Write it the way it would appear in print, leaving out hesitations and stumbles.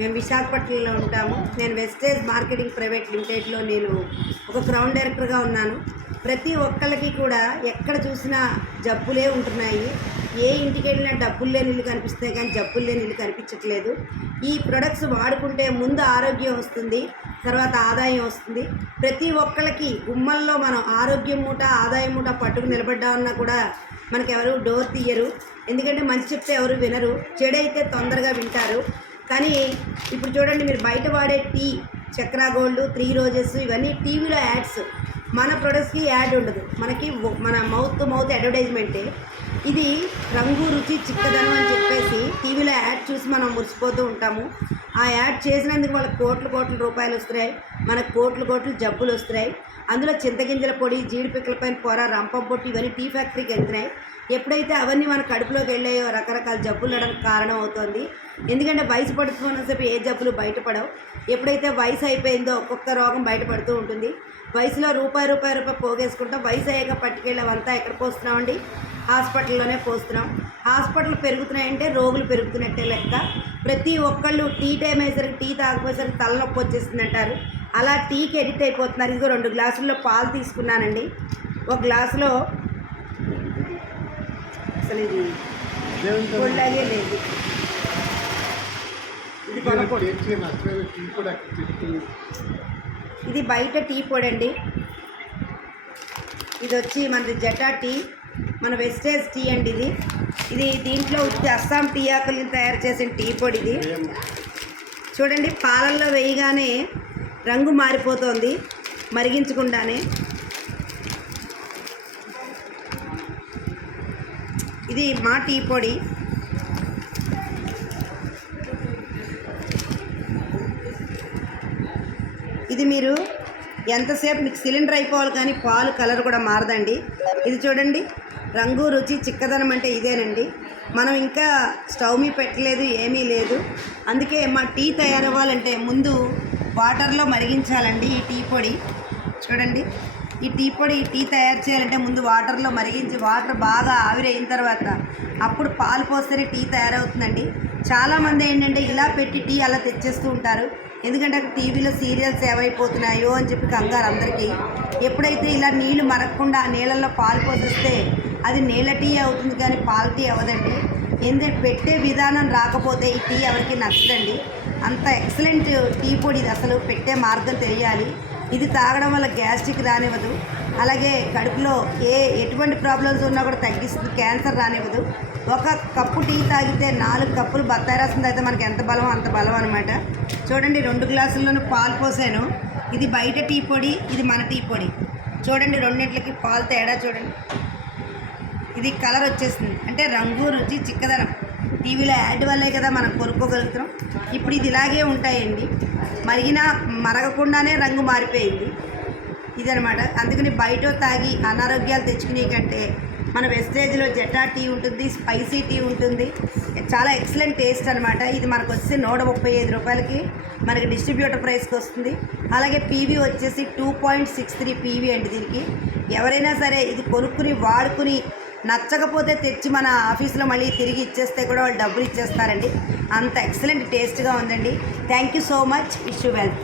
మేము విశాఖపట్నంలో ఉంటాము. నేను వెస్టేజ్ మార్కెటింగ్ ప్రైవేట్ లిమిటెడ్లో నేను ఒక గ్రౌండ్ డైరెక్టర్గా ఉన్నాను. ప్రతి ఒక్కళ్ళకి కూడా ఎక్కడ చూసినా జబ్బులే ఉంటున్నాయి. ఏ ఇంటికి వెళ్ళినా డబ్బులు లేని ఇల్లు కనిపిస్తాయి కానీ జబ్బులు లేని ఇల్లు కనిపించట్లేదు. ఈ ప్రొడక్ట్స్ వాడుకుంటే ముందు ఆరోగ్యం వస్తుంది, తర్వాత ఆదాయం వస్తుంది. ప్రతి ఒక్కళ్ళకి గుమ్మల్లో మనం ఆరోగ్యం మూట ఆదాయం మూట పట్టుకు నిలబడ్డామన్నా కూడా మనకు ఎవరు డోర్ తీయరు. ఎందుకంటే మంచి చెప్తే ఎవరు వినరు, చెడైతే తొందరగా వింటారు. కానీ ఇప్పుడు చూడండి, మీరు బయట వాడే టీ, చక్రా గోల్డ్, 3 రోజెస్ ఇవన్నీ టీవీలో యాడ్స్. మన ప్రొడక్ట్స్కి యాడ్ ఉండదు, మనకి మన మౌత్ టు మౌత్ అడ్వర్టైజ్మెంటే. ఇది రంగు రుచి చిక్కదనం అని చెప్పేసి టీవీలో యాడ్ చూసి మనం మురిసిపోతూ ఉంటాము. ఆ యాడ్ చేసినందుకు వాళ్ళకి కోట్ల రూపాయలు వస్తున్నాయి, మనకు కోట్ల జబ్బులు వస్తున్నాయి. అందులో చింతగింజల పొడి, జీడిపిక్కల పైన పొర, రంపం పొట్టు ఇవన్నీ టీ ఫ్యాక్టరీకి వెళ్తున్నాయి. ఎప్పుడైతే అవన్నీ మన కడుపులోకి వెళ్ళాయో రకరకాల జబ్బులు రావడానికి కారణం అవుతుంది. ఎందుకంటే వయసు పడుతున్నసేపు ఏ జబ్బులు బయటపడవు. ఎప్పుడైతే వయసు అయిపోయిందో ఒక్కొక్క రోగం బయటపడుతూ ఉంటుంది. వయసులో రూపాయి పోగేసుకుంటాం. వయసు అయ్యాక పట్టుకెళ్ళామంతా ఎక్కడ పోస్తున్నామండి? హాస్పిటల్లోనే పోస్తున్నాం. హాస్పిటల్ పెరుగుతున్నాయంటే రోగులు పెరుగుతున్నట్టే లెక్క. ప్రతి ఒక్కళ్ళు టీ టైం అయ్యేసరికి టీ తాగిపోయేసరికి తలనొప్పి వచ్చేస్తుంది అంటారు. అలా టీకి ఎడిట్ అయిపోతున్నారు. ఇదిగో 2 గ్లాసుల్లో పాలు తీసుకున్నానండి. ఒక గ్లాసులో అసలు ఇది పొడిలాగే లేదు. ఇది కొనపొడి, ఇది బయట టీ పొడి అండి. ఇది వచ్చి మనది జటా టీ, మన వెస్టేజ్ టీ అండి. ఇది దీంట్లో వచ్చి అస్సాం టీ ఆకుల్ని తయారు చేసిన టీ పొడి. ఇది చూడండి, పాలల్లో వేయగానే రంగు మారిపోతుంది మరిగించకుండానే. ఇది మా టీ పొడి. ఇది మీరు ఎంతసేపు మీకు సిలిండర్ అయిపోవాలి కానీ పాలు కలర్ కూడా మారదండి. ఇది చూడండి, రంగు రుచి చిక్కదనం అంటే ఇదేనండి. మనం ఇంకా స్టవ్ మీద పెట్టలేదు, ఏమీ లేదు. అందుకే మా టీ తయారవ్వాలంటే ముందు వాటర్లో మరిగించాలండి. ఈ టీ పొడి చూడండి, ఈ టీ పొడి టీ తయారు చేయాలంటే ముందు వాటర్లో మరిగించి వాటర్ బాగా ఆవిరైన తర్వాత అప్పుడు పాలు పోస్తేనే టీ తయారవుతుందండి. చాలామంది ఏంటంటే ఇలా పెట్టి టీ అలా తెచ్చేస్తూ ఉంటారు. ఎందుకంటే అక్కడ టీవీలో సీరియల్స్ ఏమైపోతున్నాయో అని చెప్పి కంగారు అందరికీ. ఎప్పుడైతే ఇలా నీళ్లు మరగకుండా ఆ నీళ్ళల్లో పాలు పోసిస్తే అది నీళ్ళ టీ అవుతుంది కానీ పాల టీ అవ్వదండి. ఎందుకంటే పెట్టే విధానం రాకపోతే ఈ టీ ఎవరికి నచ్చదండి. అంత ఎక్సలెంట్ టీ పొడి ఇది. అసలు పెట్టే మార్గం తెలియాలి. ఇది తాగడం వల్ల గ్యాస్ట్రిక్ రానివ్వదు, అలాగే కడుపులో ఎటువంటి ప్రాబ్లమ్స్ ఉన్నా కూడా తగ్గిస్తుంది, క్యాన్సర్ రానివ్వదు. ఒక కప్పు టీ తాగితే 4 కప్పులు బత్తాయి రసం తాగితే మనకి ఎంత బలం అంత బలం అనమాట. చూడండి, 2 గ్లాసుల్లోనూ పాలు పోసాను. ఇది బయట టీ పొడి, ఇది మన టీ పొడి. చూడండి, రెండింటికి పాలు తేడా చూడండి. ఇది కలర్ వచ్చేస్తుంది అంటే రంగు రుచి చిక్కదనం. టీవీలో యాడ్ వల్లే కదా మనం కొనుక్కోగలుగుతాం. ఇప్పుడు ఇది ఇలాగే ఉంటాయండి, మరగకుండానే రంగు మారిపోయింది ఇదనమాట. అందుకని బయట తాగి అనారోగ్యాలు తెచ్చుకునే కంటే మన వెస్టేజ్లో జటా టీ ఉంటుంది, స్పైసీ టీ ఉంటుంది, చాలా ఎక్సలెంట్ టేస్ట్ అనమాట. ఇది మనకు వచ్చి 135 రూపాయలకి మనకి డిస్ట్రిబ్యూటర్ ప్రైస్కి వస్తుంది. అలాగే పీవీ వచ్చేసి 2.63 పీవీ అండి. దీనికి ఎవరైనా సరే ఇది కొనుక్కుని వాడుకుని నచ్చకపోతే తెచ్చి మన ఆఫీస్లో మళ్ళీ తిరిగి ఇచ్చేస్తే కూడా వాళ్ళు డబ్బులు ఇచ్చేస్తారండి. అంత ఎక్సలెంట్ టేస్ట్గా ఉందండి. Thank you so much. Wish you well.